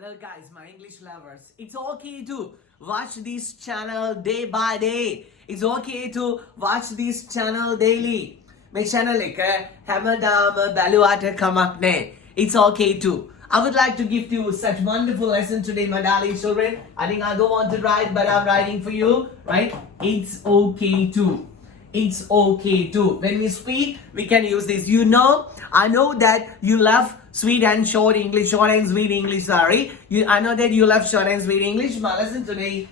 Hello guys, my English lovers. It's okay to watch this channel day by day. It's okay to watch this channel daily. My channel එක හැමදාම බැලුවාට කමක් නැහැ. It's okay to. I would like to give you such wonderful lesson today, my darling children. I think I don't want to write, but I'm writing for you, right? It's okay to. It's okay to. When we speak, we can use this. You know, I know that you love sweet and short English, short and sweet English, sorry. I know that you love short and sweet English. My lesson today,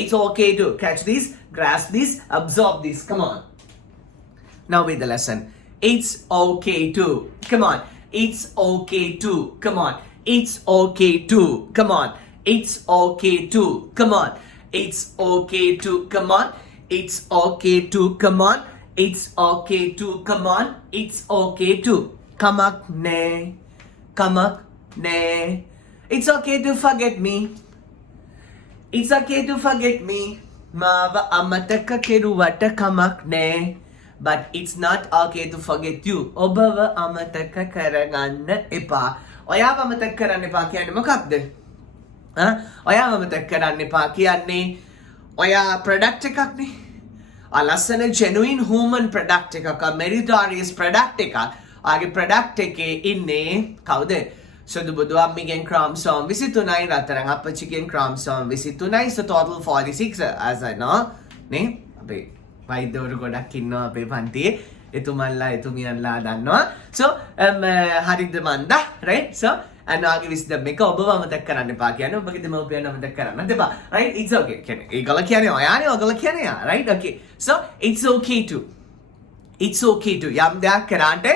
it's okay to catch this, grasp this, absorb this. Come on. Now with the lesson. It's okay to. Come on. It's okay to. Come on. It's okay to. Come on. It's okay to. Come on. It's okay to. Come on. It's okay to. Come on. It's okay to. Come on. It's okay to. Kamak ne. Kamak ne. It's okay to forget me. It's okay to forget me. Mava amataka keruwata kamak ne. But it's not okay to forget you. ඔබව අමතක කරගන්න එපා. ඔයාව අමතක කරන්න එපා කියන්නේ මොකක්ද? ඔයාව අමතක කරන්න එපා කියන්නේ ඔයා ප්‍රොඩක්ට් එකක්නේ. අලස්සන genuine human product එකක්, meritorious product එකක්. ඔයාගේ product එකේ ඉන්නේ කවුද? සුදු බුදු අම්මිගෙන් chromosome 23යි, රත්තරන් අපච්චිගෙන් chromosome 23යි. So total 46 as I know. නේ? අපේ වෛද්‍යවරු ගොඩක් ඉන්නවා අපේ පන්තියේ. එතුමන්ලා එතුමියන්ලා දන්නවා. So හරිද මන්දා, right? So අනාගේ විස්දම් එක ඔබව අමතක කරන්න එපා කියන්නේ ඔබගේ දෙමව්පියන් අමතක කරන්න එපා. Right? It's okay. කියන්නේ ඒගොල්ල කියන්නේ ඔයානේ, ඔයගොල්ල කියන්නේ යා. Right? Okay. So it's okay to. It's okay to. යම් දෙයක් කරාට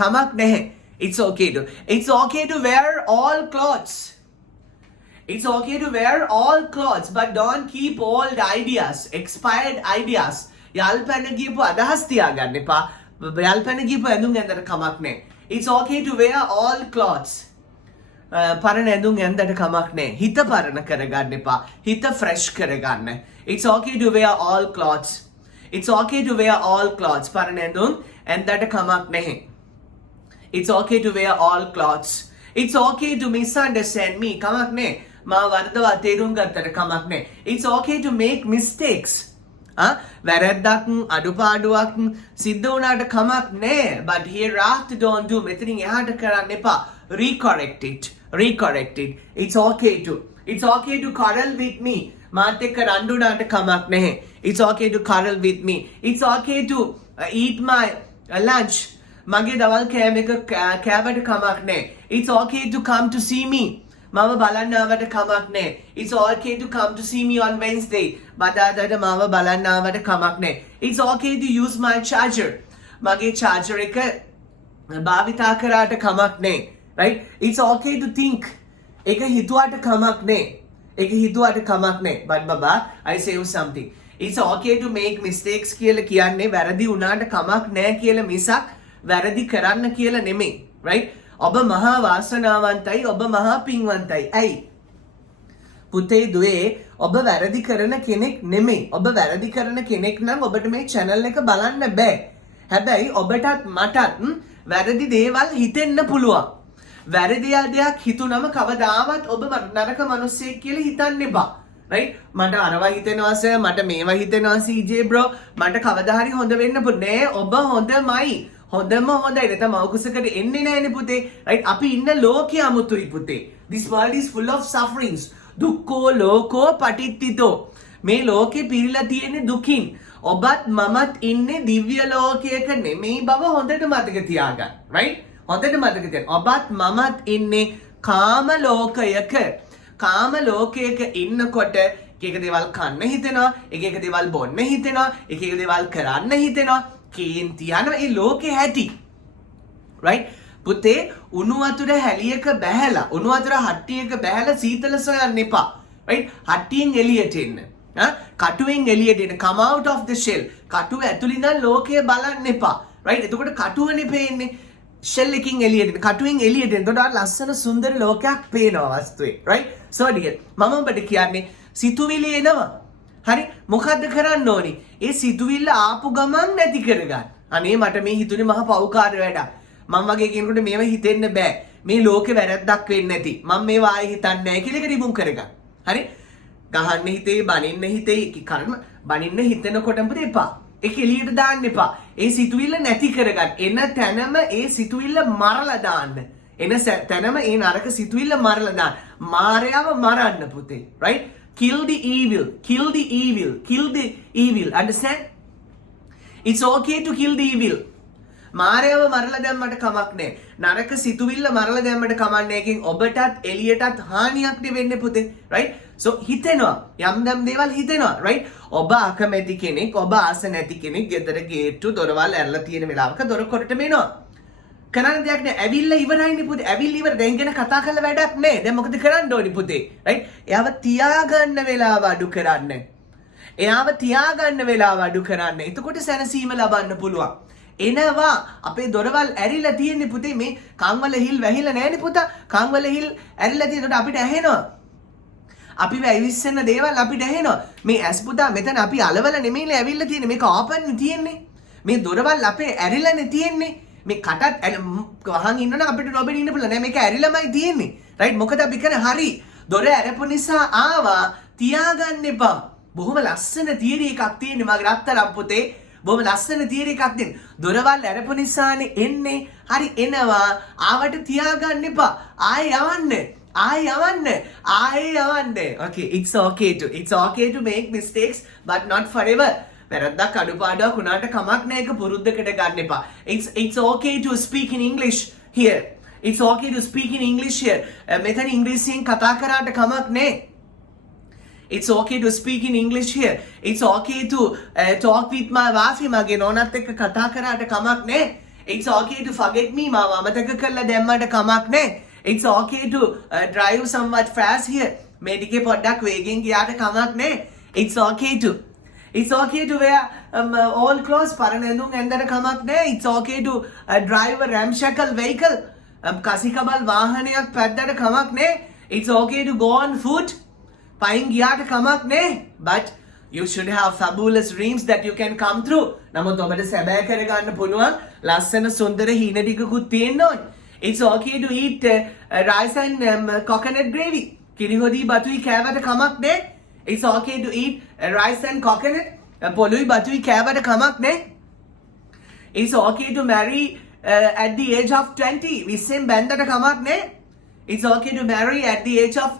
කමක් නැහැ. It's okay to. It's okay to wear all clothes. It's okay to wear all clothes, but don't keep old ideas, expired ideas. යල්පැන ගියපු අදහස් තියාගන්න එපා. යල්පැන ගියපු ඇඳුම් ඇඳට කමක් නැහැ. It's okay to wear all clothes. පරණ ඇඳුම් ඇඳට කමක් නැහැ. හිත පරණ කරගන්න එපා. හිත fresh කරගන්න. It's okay to wear all clothes. It's okay to wear all clothes. පරණ ඇඳුම් ඇඳට කමක් නැහැ. It's okay to wear all clothes. It's okay to misunderstand me. කමක් නැහැ. මා වරදවා තේරුම් ගත්තට කමක් නැහැ. It's okay to make mistakes. වැරැද්දක් අඩුපාඩුවක් සිද්ධ වුණාට කමක් නැහැ. But hereafter don't do. මෙතනින් එහාට කරන්න එපා. Recorrect it. Recorrect it. It's okay to. It's okay to quarrel with me. මාත් එක්ක රණ්ඩු වුණාට කමක් නැහැ. It's okay to quarrel with me. It's okay to eat my lunch. මගේ දවල් කෑම එක කෑවට කමක් නැහැ. It's okay to come to see me. මාව බලන්න ආවට කමක් නැහැ. It's okay to come to see me on Wednesday. බදාදාට මාව බලන්න ආවට කමක් නැහැ. It's okay to use my charger. මගේ charger එක භාවිතා කරාට කමක් නැහැ. Right? It's okay to think. ඒක හිතුවට කමක් නැහැ. ඒක හිතුවට කමක් නැහැ. But baba, I say you something. It's okay to make mistakes කියලා කියන්නේ වැරදි වුණාට කමක් නැහැ කියලා මිසක් වැරදි කරන්න කියලා නෙමෙයි. Right? ඔබ මහා වාසනාවන්තයි, ඔබ මහා පින්වන්තයි. ඇයි? පුතේ දුවේ ඔබ වැරදි කරන කෙනෙක් නෙමෙයි. ඔබ වැරදි කරන කෙනෙක් නම් ඔබට මේ channel එක බලන්න බෑ. හැබැයි ඔබටත් මටත් වැරදි දේවල් හිතෙන්න පුළුවන්. වැරදි දෙයක් හිතුනම කවදාවත් ඔබ නරක මිනිස්සෙක් කියලා හිතන්න එපා. right? මට අරවා හිතෙනවා සර්, මට මේවා හිතෙනවා CJ bro. මට කවදා හරි හොඳ වෙන්න නෑ. ඔබ හොඳමයි. හොඳම හොඳයි. නැත්නම් මවකුසකට එන්නේ නැහැනේ පුතේ. right? අපි ඉන්න ලෝකය අමුතුයි පුතේ. This world is full of sufferings. දුක්ඛෝ ලෝකෝ පටිච්චිතෝ. මේ ලෝකේ පිරීලා තියෙන දුකින්. ඔබත් මමත් ඉන්නේ දිව්‍ය ලෝකයක නෙමෙයි බව හොඳට මතක තියාගන්න. right? හොඳට මතක තියාගන්න. ඔබත් මමත් ඉන්නේ කාම ලෝකයක. කාම ලෝකයක ඉන්නකොට එක දේවල් කන්න හිතෙනවා, එක දේවල් බොන්න හිතෙනවා, එක දේවල් කරන්න හිතෙනවා. කේන්ති යනවා ඒ ලෝකේ හැටි. right? පුතේ උණු වතුර හැලියක බැහැලා, උණු වතුර හට්ටියක බැහැලා සීතල සොයන්න එපා. right? හට්ටියෙන් එළියට එන්න. කටුවෙන් එළියට එන්න. come out of the shell. කටුව ඇතුළේ ඉඳන් ලෝකය බලන්න එපා. right? එතකොට කටුවනේ පේන්නේ. shell එකකින් එළියට එන්න. කටුවෙන් එළියට එන්න. එතකොට ලස්සන සුන්දර ලෝකයක් පේනවා වස්තුවේ. right? so dear මම ඔබට කියන්නේ සිතුවිලි එනවා. හරි මොකද්ද කරන්න ඕනි? ඒ සිතුවිල්ල ආපු ගමන් නැති කරගන්න. අනේ මට මේ හිතුනේ මහා පව්කාර වැඩක්. මම වගේ කෙනෙකුට මේව හිතෙන්න බෑ. මේ ලෝකේ වැරද්දක් වෙන්නේ නැති. මම මේ වායේ හිතන්නේ නැහැ කියලා ඒක රිමූව් කරගන්න. හරි? ගහන්න හිතේ, බනින්න හිතේ, කර්ම බනින්න හිතනකොටම පුතේ එපා. ඒක එළියට දාන්න එපා. ඒ සිතුවිල්ල නැති කරගන්න. එන තැනම ඒ සිතුවිල්ල මරලා දාන්න. එන තැනම ඒ නරක සිතුවිල්ල මරලා දාන්න. මායාව මරන්න පුතේ. Right? Kill the evil. Kill the evil. Kill the evil. Understand? It's okay to kill the evil. මායාව මරලා දැම්මට කමක් නැහැ. නරක සිතුවිල්ල මරලා දැම්මට කමක් නැහැ. එකෙන් ඔබටත් එළියටත් හානියක් වෙන්නේ පුතේ. Right? So හිතෙනවා. යම් දේවල් හිතෙනවා. Right? ඔබ අකමැති කෙනෙක්, ඔබ ආස නැති කෙනෙක් ගෙදර ගේට්ටු දොරවල් ඇරලා තියෙන වෙලාවක දොර කොටටම එනවා. කරන්න දෙයක් නැහැ. ඇවිල්ලා ඉවරයිනේ පුතේ. ඇවිල්ලා ඉවර දැන් ගැන කතා කරලා වැඩක් නැහැ. දැන් මොකද කරන්න ඕනි පුතේ? Right? එයාව තියාගන්න වෙලාව අඩු කරන්න. එයාව තියාගන්න වෙලාව අඩු කරන්න. එතකොට සැනසීම ලබන්න පුළුවන්. එනවා අපේ දොරවල් ඇරිලා තියෙන්නේ පුතේ මේ කන්වල හිල් වැහිලා නැහැනේ පුතා. කන්වල හිල් ඇරිලා තියෙනකොට අපිට ඇහෙනවා. අපි වැවිස්සන දේවල් අපිට ඇහෙනවා. මේ ඇස් පුතා මෙතන අපි අලවල නෙමෙයිනේ ඇවිල්ලා තියෙන්නේ. මේක ඕපන් තියෙන්නේ. මේ දොරවල් අපේ ඇරිලානේ තියෙන්නේ. මේ කටත් වහන් ඉන්නවනම් අපිට නොබෙන්න ඉන්න පුළුවන්. නෑ මේක ඇරිලාමයි තියෙන්නේ. රයිට්? මොකද අපි කරන්නේ හරි. දොර ඇරපු නිසා ආවා තියාගන්න එපා. බොහොම ලස්සන තියරි එකක් තියෙන්නේ මගේ රත්තරන් පුතේ. බොහොම ලස්සන තියරි එකක් තියෙන. දොරවල් ඇරපු නිසානේ එන්නේ. හරි එනවා. ආවට තියාගන්න එපා. ආයෙ යවන්න. Okay, it's okay to make mistakes but not forever. වැරද්දක් අඩුපාඩුවක් වුණාට කමක් නැහැ. ඒක පුරුද්දකට ගන්න එපා. It's okay to speak in English here. It's okay to speak in English here. මෙතන ඉංග්‍රීසියෙන් කතා කරාට කමක් නැහැ. It's okay to speak in English here. It's okay to talk with my wife. මගේ නෝනත් එක්ක කතා කරාට කමක් නැහැ. It's okay to forget me. මාව අමතක කරලා දැම්මට කමක් නැහැ. It's okay to drive somewhat fast here. මේ දිගේ පොඩ්ඩක් වේගෙන් ගියාට කමක් නැහැ. It's okay to wear all clothes. පරණ ඇඳුම් ඇඳලා කමක් නැහැ. It's okay to drive a ramshackle vehicle. කසිකබල් වාහනයක් පැද්දට කමක් නැහැ. It's okay to go on foot. පයින් ගියාට කමක් නැහැ. But you should have fabulous dreams that you can come through. නමුත් ඔබට සැබෑ කරගන්න පුළුවන් ලස්සන සුන්දර හීන ටිකකුත් තියෙන්න ඕනේ. It's okay to eat rice and coconut gravy. කිරිහොදී බතුයි කෑවට කමක් නැහැ. It's okay to eat rice and coconut. පොළුයි බතුයි කෑවට කමක් නැහැ. It's okay to marry at the age of 20. විස්සෙන් බැන්දට කමක් නැහැ. It's okay to marry at the age of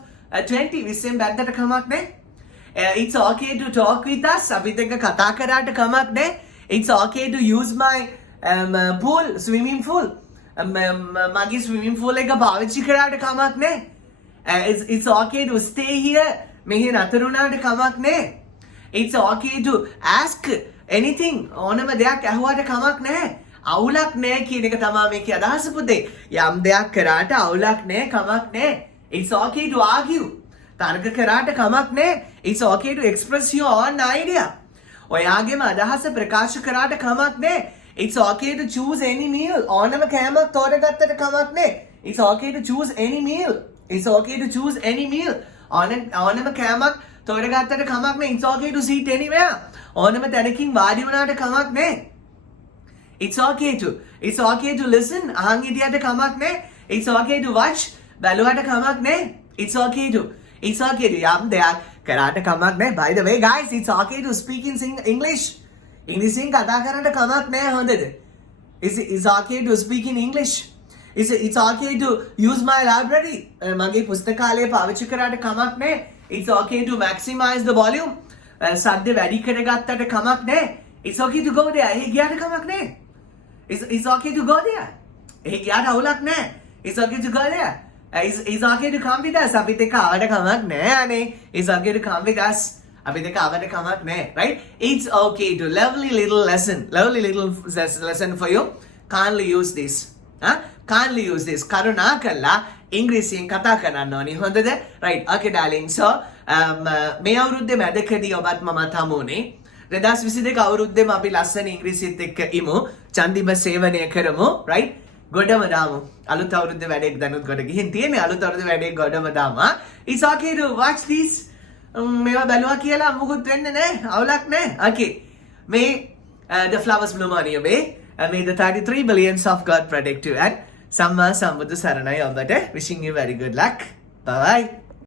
20. විස්සෙන් බැන්දට කමක් නැහැ. It's okay to talk with us. අපිත් එක්ක කතා කරාට කමක් නැහැ. It's okay to use my pool, swimming pool. මගේ swimming pool එක පාවිච්චි කරාට කමක් නැහැ. It's okay to stay here. මෙහි නතර වුණාට කමක් නැහැ. It's okay to ask anything. ඕනම දෙයක් අහුවාට කමක් නැහැ. අවුලක් නැහැ කියන එක තමයි මේකේ අදහස පුතේ. යම් දෙයක් කරාට අවුලක් නැහැ කමක් නැහැ. It's okay to argue. තර්ක කරාට කමක් නැහැ. It's okay to express your own idea. ඔයාගේම අදහස ප්‍රකාශ කරාට කමක් නැහැ. It's okay to choose any meal. ඕනම කෑමක් තෝරගත්තට කමක් නැහැ. It's okay to choose any meal. It's okay to choose any meal. ඕනම කෑමක් තෝරගත්තට කමක් නැහැ. It's okay to sit anywhere. ඕනම තැනකින් වාඩි වුණාට කමක් නැහැ. It's okay to listen. අහන් හිටියට කමක් නැහැ. It's okay to watch. බැලුවට කමක් නැහැ. It's okay to යම් දෙයක් කරාට කමක් නැහැ. By the way guys, it's okay to speak in English. ඉංග්‍රීසියෙන් කතා කරන්න කමක් නැහැ හොඳද? It's okay to speak in English. It's okay to use my library. මගේ පුස්තකාලය පාවිච්චි කරාට කමක් නැහැ. It's okay to maximize the volume. සද්ද වැඩි කරගත්තට කමක් නැහැ. It's okay to go there. එහෙ ගියාට කමක් නැහැ. It's okay to go there. එහෙ ගියාට අවුලක් නැහැ. It's okay to go there. It's okay to come with us. අපිත් එක්ක ආවට කමක් නැහැ අනේ. It's okay to come with us. අපිත් එක්ක ආවට කමක් නැහැ. Right? It's okay to lovely little lesson for you. Kindly use this. Kindly use this. කරුණා කළා ඉංග්‍රීසියෙන් කතා කරන්න ඕනි. හොඳද? Right. Okay darling. So මේ අවුරුද්දේ මැදකදී ඔබත් මමත් හමුුනේ. 2022 අවුරුද්දේම අපි ලස්සන ඉංග්‍රීසිත් එක්ක ඉමු. චන්දිම සේවනය කරමු. Right? ගොඩම දාමු. අලුත් අවුරුද්දේ වැඩේක් දැනුත් කොට ගිහින් තියෙන්නේ. අලුත් අවුරුද්දේ වැඩේක් ගොඩම දාමු. It's okay to watch this. මේවා බැලුවා කියලා මුකුත් වෙන්නේ නැහැ. අවුලක් නැහැ. Okay. May the flowers bloom on your way. May the 33 billions of God protect you and සම්මා සම්බුදු සරණයි ඔබට. Wishing you very good luck. Bye bye.